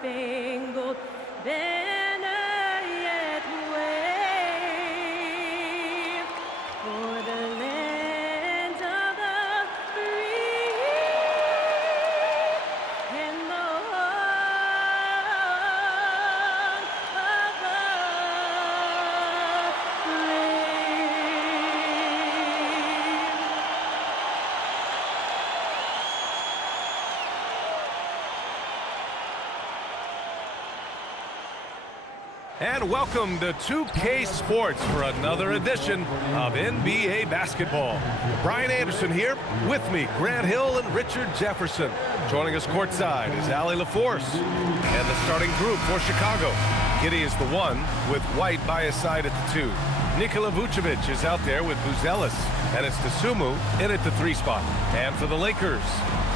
star-spangled banner yet wave for the land of the free and the home of the brave. And welcome to 2K Sports for another edition of NBA basketball. Brian Anderson here, with me, Grant Hill and Richard Jefferson. Joining us courtside is Allie LaForce and the starting group for Chicago. Giddey is the one, with White by his side at the 2. Nikola Vucevic is out there with Buzelis, and it's Dosunmu in at the 3 spot. And for the Lakers,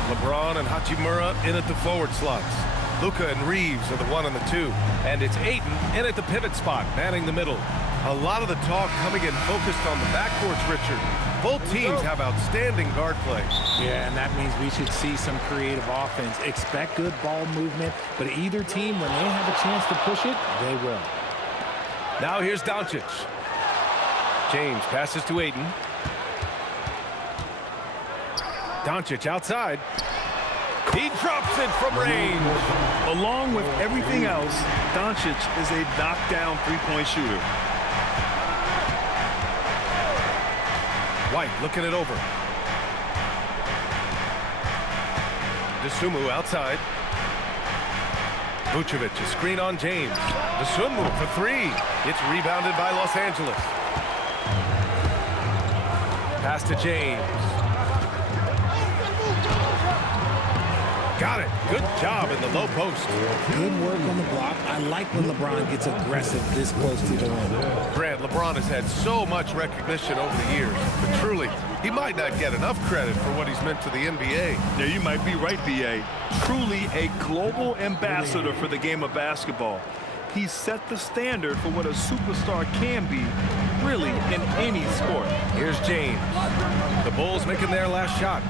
LeBron and Hachimura in at the forward slots. Luka and Reeves are the 1 and the 2. And it's Ayton in at the pivot spot, manning the middle. A lot of the talk coming in focused on the backcourts, Richard. Both teams have outstanding guard play. Yeah, and that means we should see some creative offense. Expect good ball movement, but either team, when they have a chance to push it, they will. Now here's Doncic. James passes to Ayton. Doncic outside. He drops it from range. Along with everything else, Doncic is a knockdown three-point shooter. White looking it over. Dosunmu outside. Vucevic, a screen on James. Dosunmu for 3. It's rebounded by Los Angeles. Pass to James. Got it. Good job in the low post. Good work on the block. I like when LeBron gets aggressive this close to the rim. Grant, LeBron has had so much recognition over the years, but truly, he might not get enough credit for what he's meant to the NBA. Yeah, you might be right, B.A. Truly a global ambassador for the game of basketball. He set the standard for what a superstar can be, really, in any sport. Here's James. The Bulls making their last shot.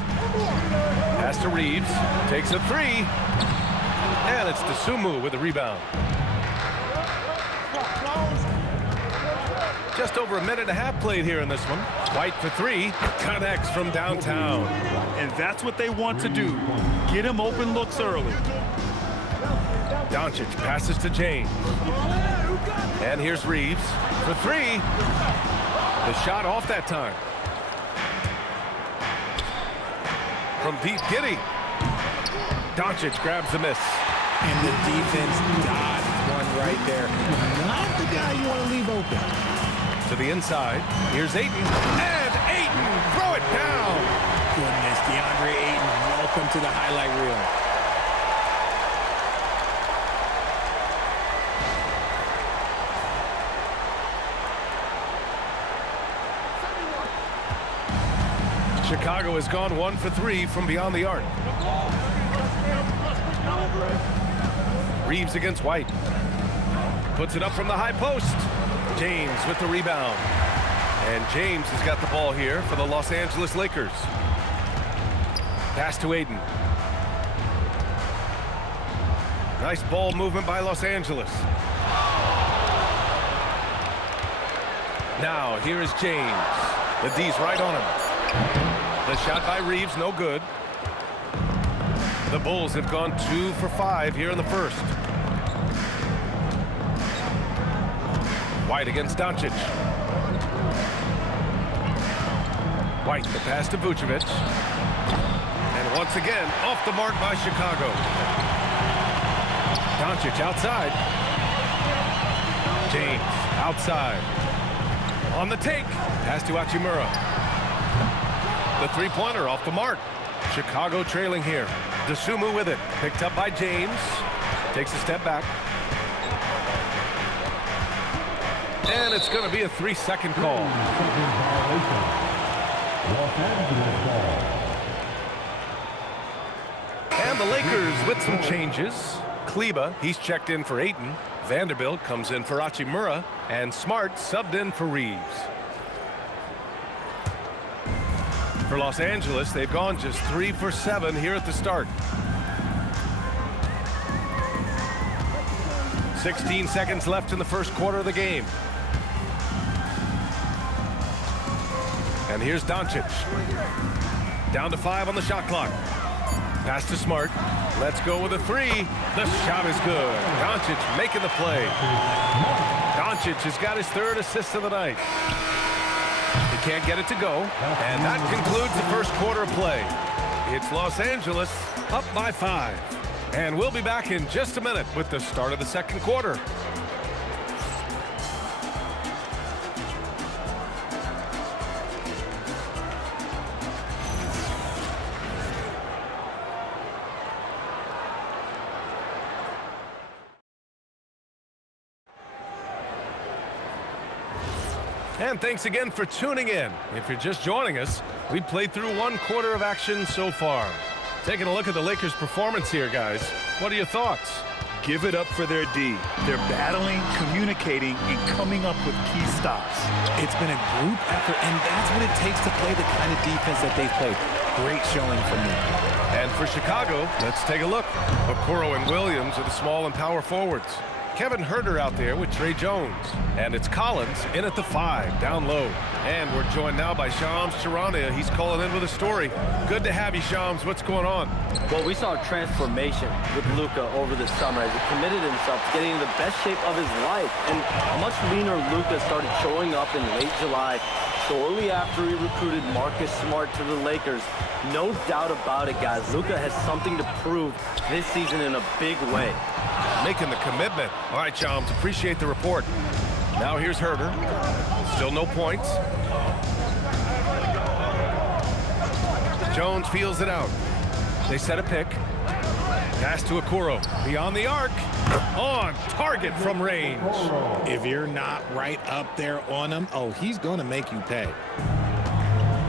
Pass to Reeves. Takes a 3. And it's Dosunmu with the rebound. Just over a minute and a half played here in this one. White for 3. Connects from downtown. And that's what they want to do. Get him open looks early. Doncic passes to James. And here's Reeves for 3. The shot off that time. From deep, Giddey. Doncic grabs the miss. And the defense dodged one right there. Not the guy you want to leave open. To the inside. Here's Ayton. And Ayton! Throw it down! Goodness, DeAndre Ayton, welcome to the highlight reel. Chicago has gone 1 for 3 from beyond the arc. Reeves against White. Puts it up from the high post. James with the rebound. And James has got the ball here for the Los Angeles Lakers. Pass to Ayton. Nice ball movement by Los Angeles. Now here is James. The D's right on him. The shot by Reeves, no good. The Bulls have gone 2 for 5 here in the first. White against Doncic. White, the pass to Vucevic. And once again, off the mark by Chicago. Doncic outside. James outside. On the take. Pass to Hachimura. The three-pointer off the mark. Chicago trailing here. Dosunmu with it. Picked up by James. Takes a step back. And it's going to be a 3-second call. And the Lakers with some changes. Kleba, he's checked in for Ayton. Vanderbilt comes in for Hachimura. And Smart subbed in for Reeves. For Los Angeles, they've gone just 3 for 7 here at the start. 16 seconds left in the first quarter of the game. And here's Doncic. Down to 5 on the shot clock. Pass to Smart. Let's go with a 3. The shot is good. Doncic making the play. Doncic has got his 3rd assist of the night. He can't get it to go. And that concludes the first quarter of play. It's Los Angeles up by 5. And we'll be back in just a minute with the start of the second quarter. And thanks again for tuning in. If you're just joining us, we've played through 1 quarter of action so far. Taking a look at the Lakers' performance here, guys. What are your thoughts? Give it up for their D. They're battling, communicating, and coming up with key stops. It's been a group effort, and that's what it takes to play the kind of defense that they've played. Great showing from them. And for Chicago, let's take a look. Okoro and Williams are the small and power forwards. Kevin Huerter out there with Trey Jones. And it's Collins in at the 5, down low. And we're joined now by Shams Charania. He's calling in with a story. Good to have you, Shams. What's going on? Well, we saw a transformation with Luka over the summer as he committed himself to getting in the best shape of his life. And a much leaner Luka started showing up in late July, shortly after he recruited Marcus Smart to the Lakers. No doubt about it, guys. Luka has something to prove this season in a big way. Making the commitment. All right, Shams, appreciate the report. Now here's Huerter. Still no points. Jones feels it out. They set a pick. Pass to Okoro. Beyond the arc. On target from range. If you're not right up there on him, oh, he's going to make you pay.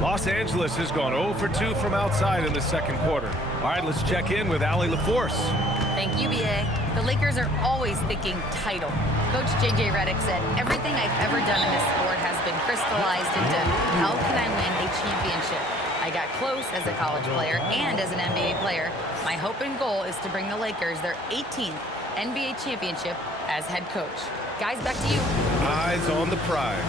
Los Angeles has gone 0 for 2 from outside in the second quarter. All right, let's check in with Allie LaForce. Thank you, BA. The Lakers are always thinking title. Coach J.J. Redick said, everything I've ever done in this sport has been crystallized into how can I win a championship? I got close as a college player and as an NBA player. My hope and goal is to bring the Lakers their 18th NBA championship as head coach. Guys, back to you. Eyes on the prize.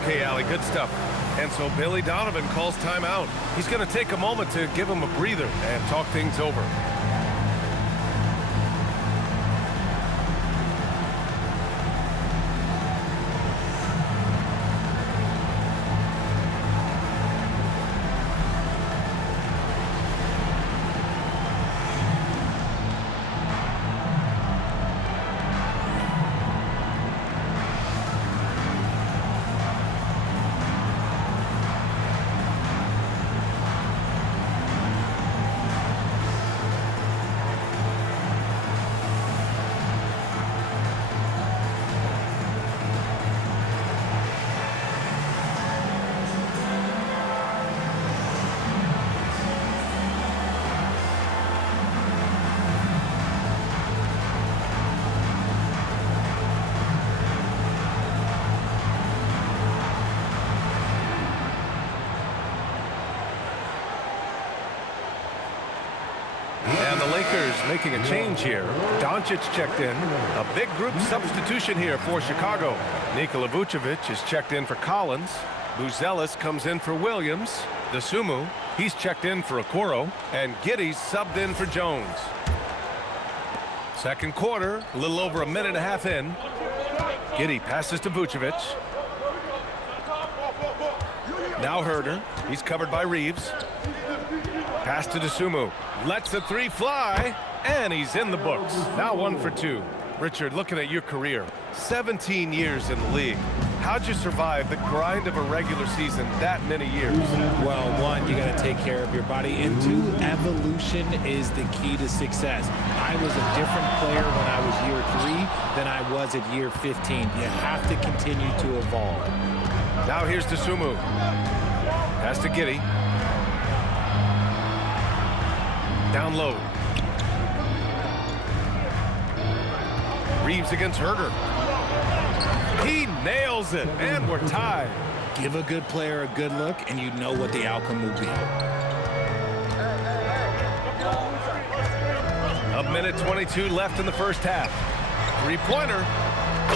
Okay, Allie, good stuff. And so Billy Donovan calls timeout. He's going to take a moment to give him a breather and talk things over. And the Lakers making a change here. Doncic checked in. A big group substitution here for Chicago. Nikola Vucevic is checked in for Collins. Buzelis comes in for Williams. Dosunmu, he's checked in for Okoro. And Giddey's subbed in for Jones. Second quarter, a little over a minute and a half in. Giddey passes to Vucevic. Now Huerter. He's covered by Reeves. Pass to Dosunmu. Lets the 3 fly, and he's in the books. Now 1 for 2. Richard, looking at your career, 17 years in the league. How'd you survive the grind of a regular season that many years? Well, one, you got to take care of your body, and two, evolution is the key to success. I was a different player when I was year 3 than I was at year 15. You have to continue to evolve. Now here's Dosunmu. Pass to Giddey. Down low. Reeves against Huerter. He nails it, and we're tied. Give a good player a good look, and you know what the outcome will be. A minute 22 left in the first half. Three-pointer.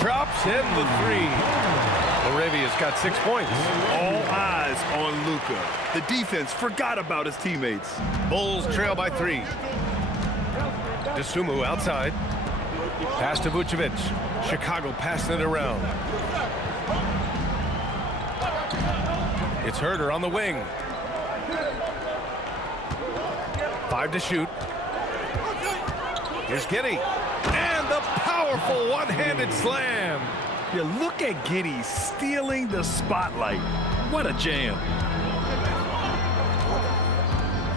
Drops in the three. Laravia's got 6 points. All eyes on Luka. The defense forgot about his teammates. Bulls trail by 3. DeSumo outside. Pass to Vucevic. Chicago passing it around. It's Herder on the wing. 5 to shoot. Here's Giddey. And the powerful one-handed slam. Yeah, look at Giddey stealing the spotlight. What a jam.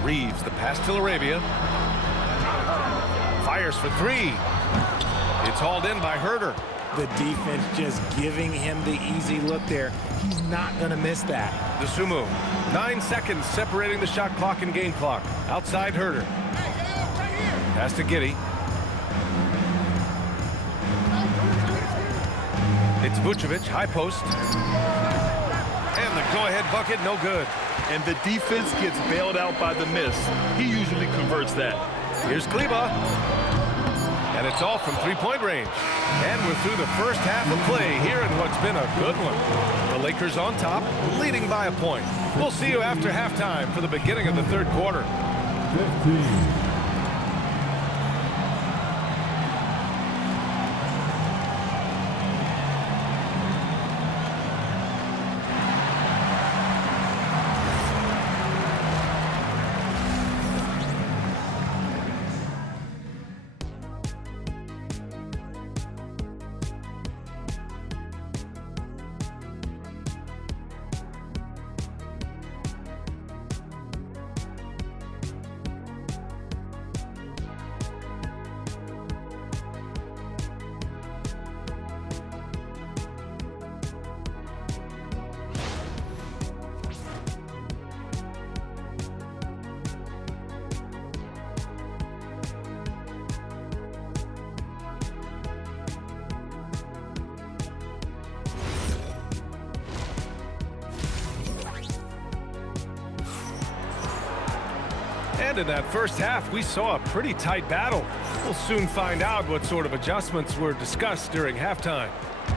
Reeves, the pass to Laravia. Fires for 3. It's hauled in by Herder. The defense just giving him the easy look there. He's not going to miss that. DeSumo, 9 seconds separating the shot clock and game clock. Outside Herder. Pass to Giddey. It's Vucevic, high post. And the go-ahead bucket, no good. And the defense gets bailed out by the miss. He usually converts that. Here's Kleba. And it's all from three-point range. And we're through the first half of play here in what's been a good one. The Lakers on top, leading by a point. We'll see you after halftime for the beginning of the third quarter. 15. And in that first half, we saw a pretty tight battle. We'll soon find out what sort of adjustments were discussed during halftime.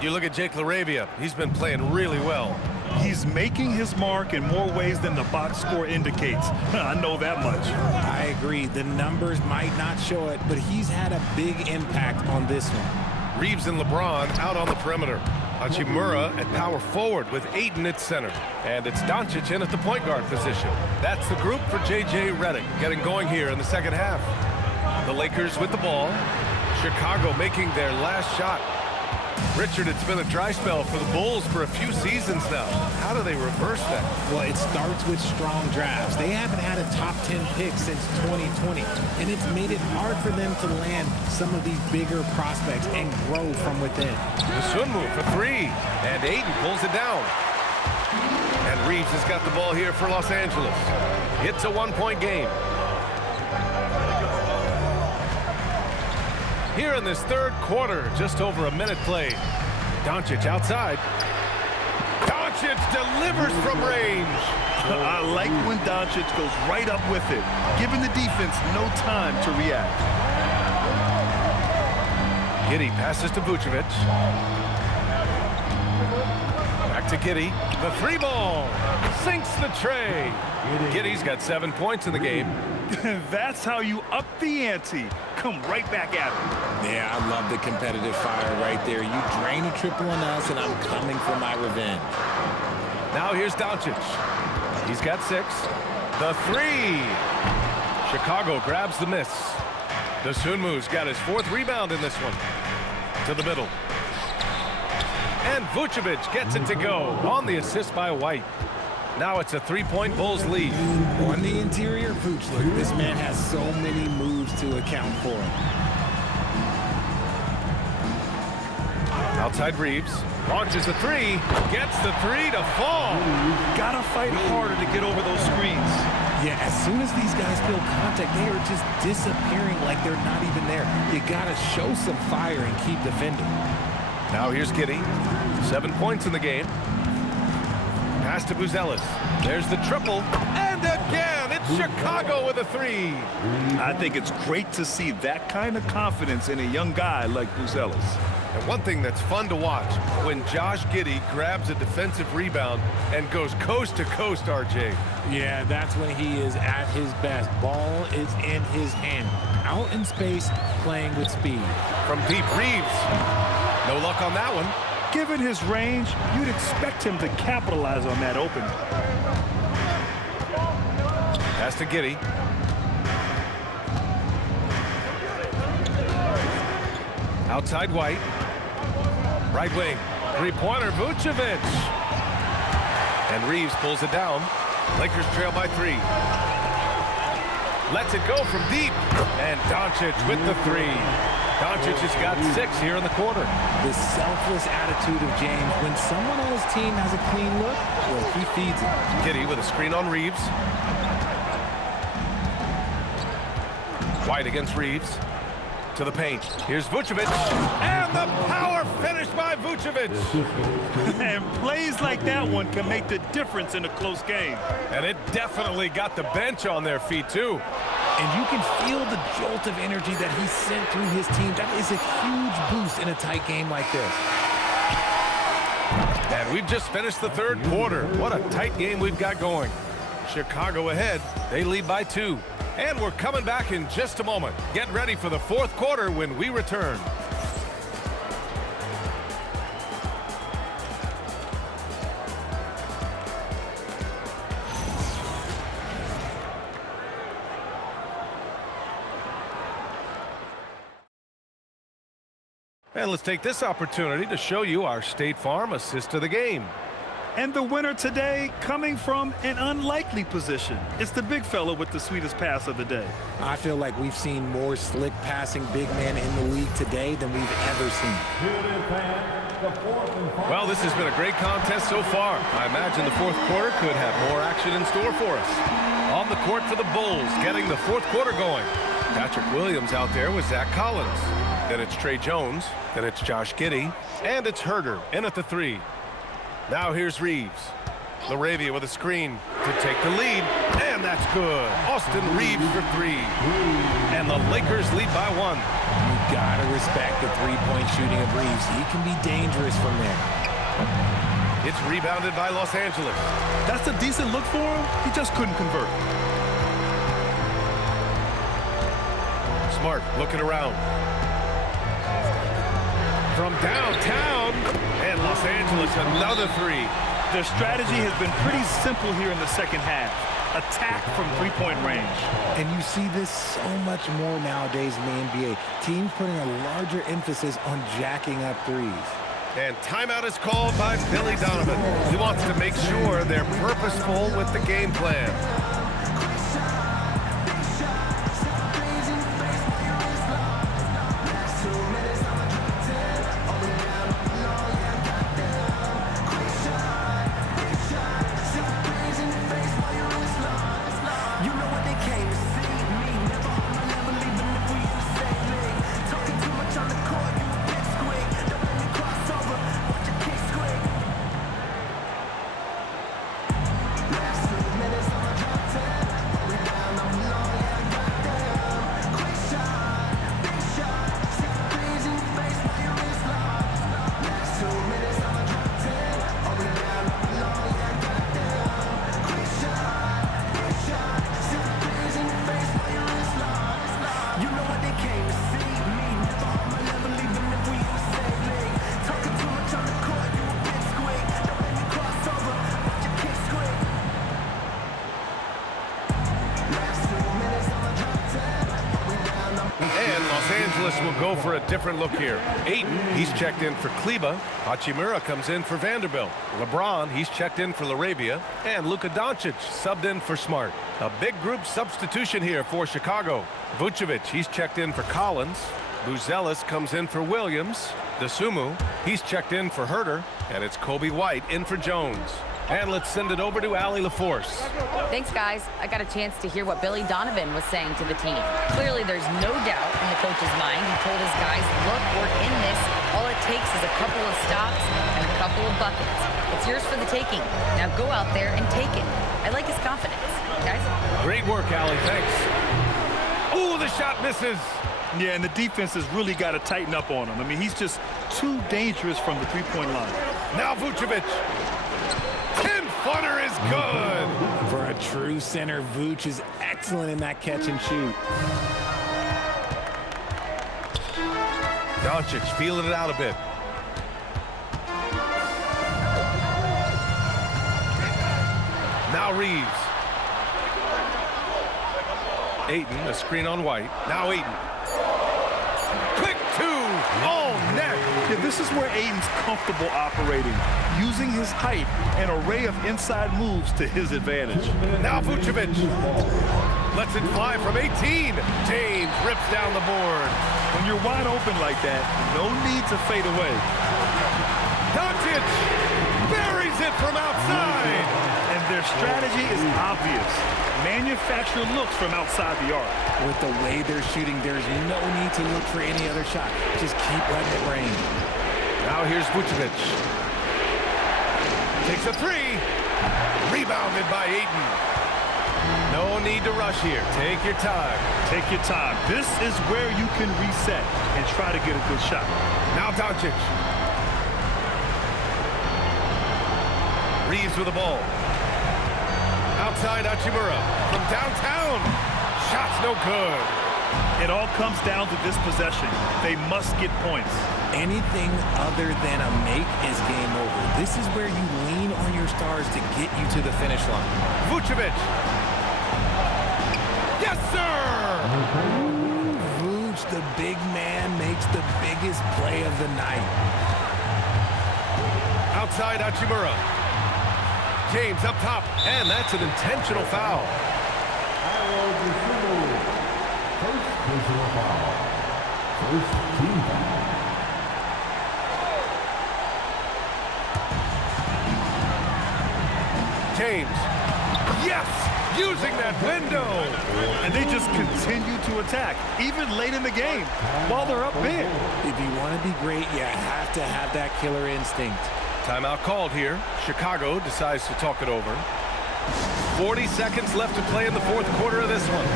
You look at Jake Laravia, he's been playing really well. He's making his mark in more ways than the box score indicates. I know that much. I agree. The numbers might not show it, but he's had a big impact on this one. Reeves and LeBron out on the perimeter. Hachimura at power forward with Ayton at center. And it's Doncic in at the point guard position. That's the group for J.J. Redick getting going here in the second half. The Lakers with the ball. Chicago making their last shot. Richard, it's been a dry spell for the Bulls for a few seasons now. How do they reverse that? Well, it starts with strong drafts. They haven't had a top 10 pick since 2020, and it's made it hard for them to land some of these bigger prospects and grow from within. The Sunmu for 3, and Ayton pulls it down. And Reeves has got the ball here for Los Angeles. It's a one-point game. Here in this third quarter, just over a minute played. Doncic outside. Doncic delivers from range. I like when Doncic goes right up with it, giving the defense no time to react. Giddey passes to Vucevic. Back to Giddey. The three ball sinks the tray. Giddey's got 7 points in the game. That's how you up the ante. Come right back at him. Yeah, I love the competitive fire right there. You drain a triple on us, and I'm coming for my revenge. Now here's Doncic. He's got 6. The 3. Chicago grabs the miss. Dosunmu's got his 4th rebound in this one. To the middle. And Vucevic gets it to go on the assist by White. Now it's a 3-point Bulls lead. On the interior, Vooch, look, this man has so many moves to account for. Outside Reeves. Launches a 3. Gets the 3 to fall. Gotta fight harder to get over those screens. Yeah, as soon as these guys feel contact, they are just disappearing like they're not even there. You gotta show some fire and keep defending. Now here's Giddey. 7 points in the game. Pass to Buzelis. There's the triple. And again, it's Chicago with a three. I think it's great to see that kind of confidence in a young guy like Buzelis. And one thing that's fun to watch, when Josh Giddey grabs a defensive rebound and goes coast to coast, RJ. Yeah, that's when he is at his best. Ball is in his hand. Out in space, playing with speed. From deep, Reeves. No luck on that one. Given his range, you'd expect him to capitalize on that opening. Pass to Giddey. Outside White. Right wing. Three-pointer, Vucevic. And Reeves pulls it down. Lakers trail by 3. Lets it go from deep. And Doncic with the 3. Doncic has got 6 here in the quarter. The selfless attitude of James. When someone on his team has a clean look, well, he feeds it. Giddey with a screen on Reeves. White against Reeves. To the paint. Here's Vucevic. And the power finish by Vucevic. And plays like that one can make the difference in a close game. And it definitely got the bench on their feet, too. And you can feel the jolt of energy that he sent through his team. That is a huge boost in a tight game like this. And we've just finished the third quarter. What a tight game we've got going. Chicago ahead. They lead by 2. And we're coming back in just a moment. Get ready for the fourth quarter when we return. And let's take this opportunity to show you our State Farm assist to the game. And the winner today coming from an unlikely position. It's the big fella with the sweetest pass of the day. I feel like we've seen more slick passing big men in the league today than we've ever seen. Well, this has been a great contest so far. I imagine the fourth quarter could have more action in store for us. On the court for the Bulls, getting the fourth quarter going. Patrick Williams out there with Zach Collins. Then it's Trey Jones. Then it's Josh Giddey. And it's Herder in at the 3. Now here's Reeves. LaRavia with a screen to take the lead. And that's good. Austin Reeves for 3. And the Lakers lead by 1. You gotta respect the three-point shooting of Reeves. He can be dangerous from there. It's rebounded by Los Angeles. That's a decent look for him. He just couldn't convert. Smart looking around. From downtown, and Los Angeles another 3. Their strategy has been pretty simple here in the second half. Attack from three-point range. And you see this so much more nowadays in the NBA. Teams putting a larger emphasis on jacking up threes. And timeout is called by Billy Donovan. He wants to make sure they're purposeful with the game plan. Will go for a different look here. Ayton, he's checked in for Kleba. Hachimura comes in for Vanderbilt. LeBron, he's checked in for LaRavia. And Luka Doncic subbed in for Smart. A big group substitution here for Chicago. Vucevic, he's checked in for Collins. Buzelis comes in for Williams. Dosunmu, he's checked in for Herder. And it's Kobe White in for Jones. And let's send it over to Allie LaForce. Thanks, guys. I got a chance to hear what Billy Donovan was saying to the team. Clearly, there's no doubt in the coach's mind. He told his guys, look, we're in this. All it takes is a couple of stops and a couple of buckets. It's yours for the taking. Now go out there and take it. I like his confidence. guys. Great work, Allie. Thanks. Oh, the shot misses. Yeah, and the defense has really got to tighten up on him. I mean, he's just too dangerous from the three-point line. Now Vucevic. 10-footer is good. For a true center, Vooch is excellent in that catch and shoot. Doncic feeling it out a bit. Now Reeves. Ayton, a screen on White. Now Ayton. Quick two, all net. Yeah, this is where Ayton's comfortable operating, using his height and array of inside moves to his advantage. Now Vucevic. Lets it fly from 18. James rips down the board. When you're wide open like that, no need to fade away. Doncic buries it from outside. And their strategy is obvious. Manufacture looks from outside the arc. With the way they're shooting, there's no need to look for any other shot. Just keep letting it rain. Now here's Vucevic. Takes a three. Rebounded by Ayton. No need to rush here. Take your time. Take your time. This is where you can reset and try to get a good shot. Now Doncic. Reeves with the ball. Outside Hachimura from downtown. Shot's no good. It all comes down to this possession. They must get points. Anything other than a make is game over. This is where you lean on your stars to get you to the finish line. Vucevic. Yes, sir! Vooch, the big man, makes the biggest play of the night. Outside Hachimura. James up top, and that's an intentional foul. First personal foul. First team foul. James. Yes! Using that window. And they just continue to attack, even late in the game, while they're up big. If you want to be great, you have to have that killer instinct. Timeout called here. Chicago decides to talk it over. 40 seconds left to play in the fourth quarter of this one.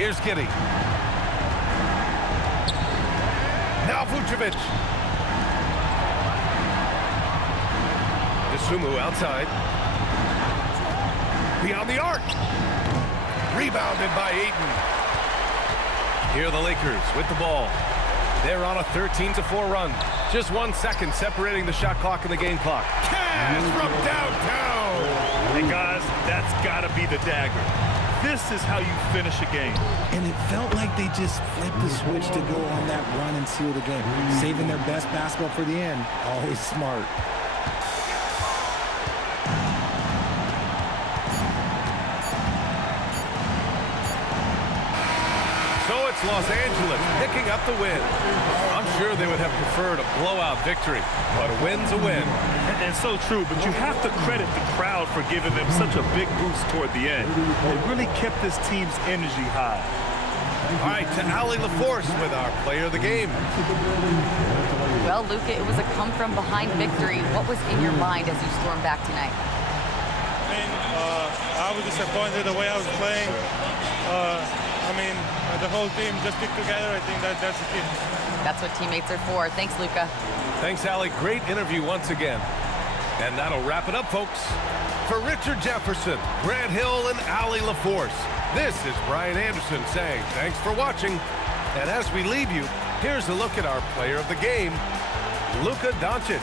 Here's Giddey. Now Vucevic. Isumu outside. Beyond the arc. Rebounded by Ayton. Here are the Lakers with the ball. They're on a 13-4 run. Just 1 second separating the shot clock and the game clock. Cash from downtown. Hey, guys, that's got to be the dagger. This is how you finish a game. And it felt like they just flipped the switch to go on that run and seal the game. Saving their best basketball for the end. Always smart. So it's Los Angeles picking up the win. I'm sure they would have preferred a blowout victory, but a win's a win. And so true, but you have to credit the crowd for giving them such a big boost toward the end. It really kept this team's energy high. All right, to Ali LaForce with our player of the game. Well, Luka, it was a come-from-behind victory. What was in your mind as you stormed back tonight? I mean, I was disappointed the way I was playing. I mean, the whole team just stick together. I think that's the key. That's what teammates are for. Thanks, Luka. Thanks, Ali. Great interview once again. And that'll wrap it up, folks. For Richard Jefferson, Grant Hill, and Ali LaForce, this is Brian Anderson saying thanks for watching. And as we leave you, here's a look at our player of the game, Luka Doncic.